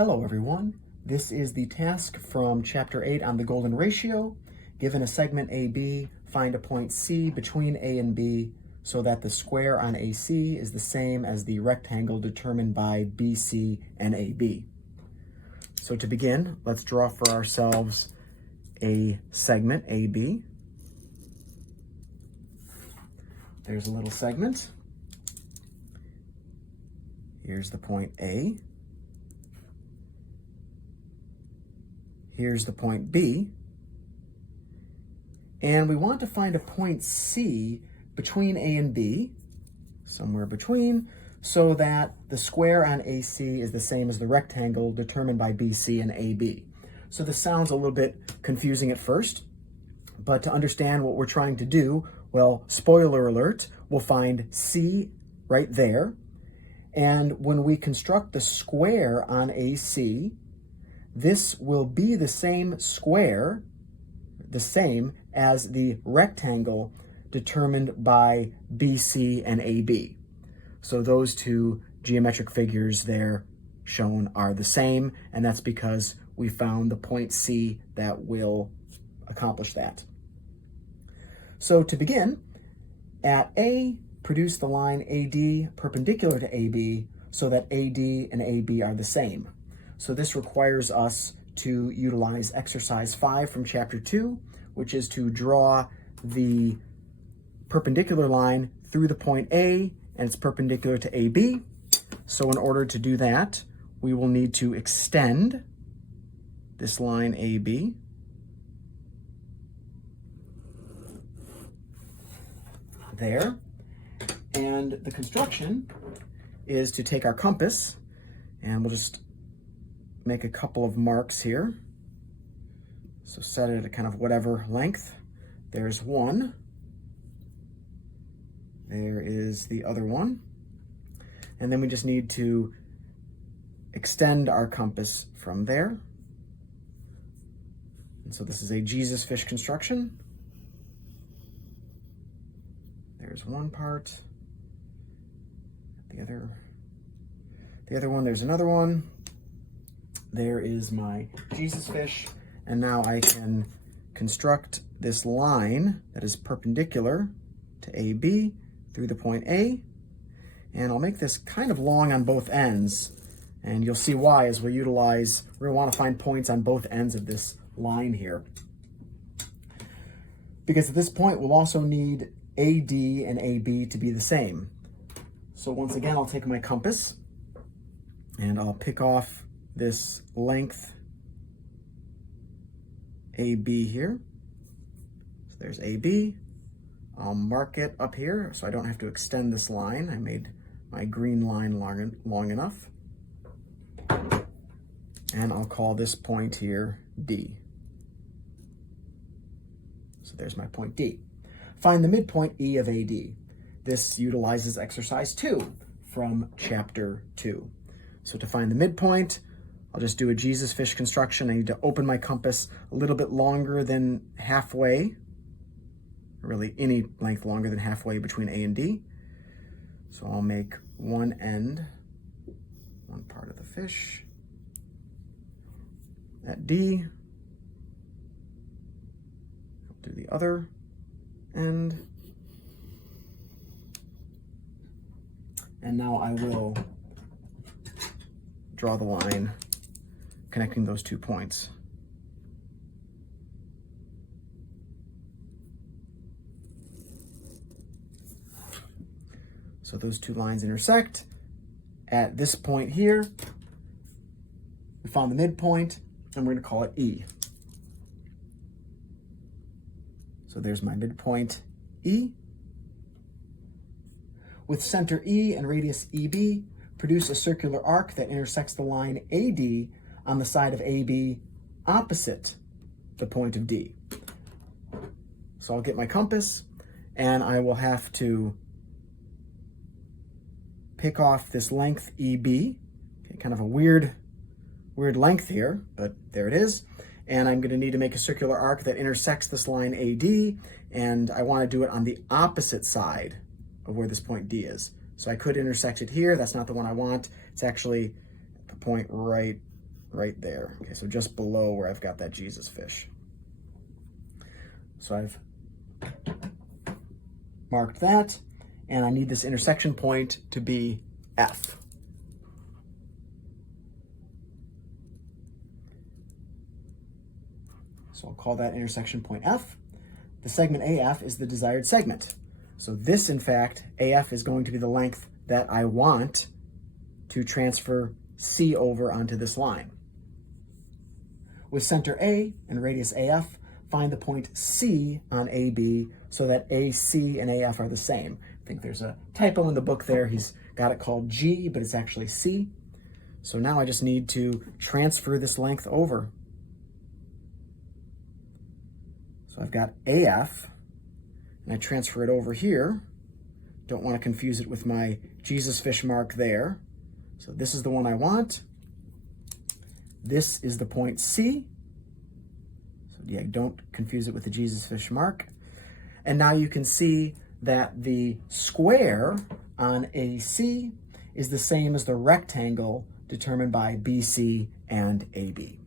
Hello everyone, this is the task from Chapter 8 on the golden ratio. Given a segment AB, find a point C between A and B so that the square on AC is the same as the rectangle determined by BC and AB. So to begin, let's draw for ourselves a segment AB. There's a little segment. Here's the point A. Here's the point B. And we want to find a point C between A and B, somewhere between, so that the square on AC is the same as the rectangle determined by BC and AB. So this sounds a little bit confusing at first, but to understand what we're trying to do, well, spoiler alert, we'll find C right there. And when we construct the square on AC, this will be the same square, the same as the rectangle determined by BC and AB. So those two geometric figures there shown are the same, and that's because we found the point C that will accomplish that. So to begin, at A, produce the line AD perpendicular to AB so that AD and AB are the same. So this requires us to utilize exercise 5 from chapter 2, which is to draw the perpendicular line through the point A, and it's perpendicular to AB. So in order to do that, we will need to extend this line AB. There. And the construction is to take our compass, and we'll just make a couple of marks here. So set it at kind of whatever length. There's one. There is the other one. And then we just need to extend our compass from there. And so this is a Jesus fish construction. There's one part. The other one, there's another one. There is my Jesus fish, and now I can construct this line that is perpendicular to AB through the point A, and I'll make this kind of long on both ends, and you'll see why as we're going to want to find points on both ends of this line here. Because at this point, we'll also need AD and AB to be the same. So once again, I'll take my compass, and I'll pick off this length AB here. So there's AB. I'll mark it up here so I don't have to extend this line. I made my green line long enough. And I'll call this point here D. So there's my point D. Find the midpoint E of AD. This utilizes exercise 2 from chapter 2. So to find the midpoint, I'll just do a Jesus fish construction. I need to open my compass a little bit longer than halfway, really any length longer than halfway between A and D. So I'll make one end, one part of the fish at D. I'll do the other end. And now I will draw the line connecting those 2 points. So those 2 lines intersect. At this point here, we found the midpoint, and we're going to call it E. So there's my midpoint E. With center E and radius EB, produce a circular arc that intersects the line AD on the side of AB opposite the point of D. So I'll get my compass, and I will have to pick off this length EB. Okay, kind of a weird length here, but there it is. And I'm going to need to make a circular arc that intersects this line AD, and I want to do it on the opposite side of where this point D is. So I could intersect it here. That's not the one I want. It's actually the point right right there. Okay, so just below where I've got that Jesus fish. So I've marked that, and I need this intersection point to be F. So I'll call that intersection point F. The segment AF is the desired segment. So this, in fact, AF is going to be the length that I want to transfer C over onto this line. With center A and radius AF, find the point C on AB so that AC and AF are the same. I think there's a typo in the book there. He's got it called G, but it's actually C. So now I just need to transfer this length over. So I've got AF, and I transfer it over here. Don't want to confuse it with my Jesus fish mark there. So this is the one I want. This is the point C. So yeah, don't confuse it with the Jesus fish mark. And now you can see that the square on AC is the same as the rectangle determined by BC and AB.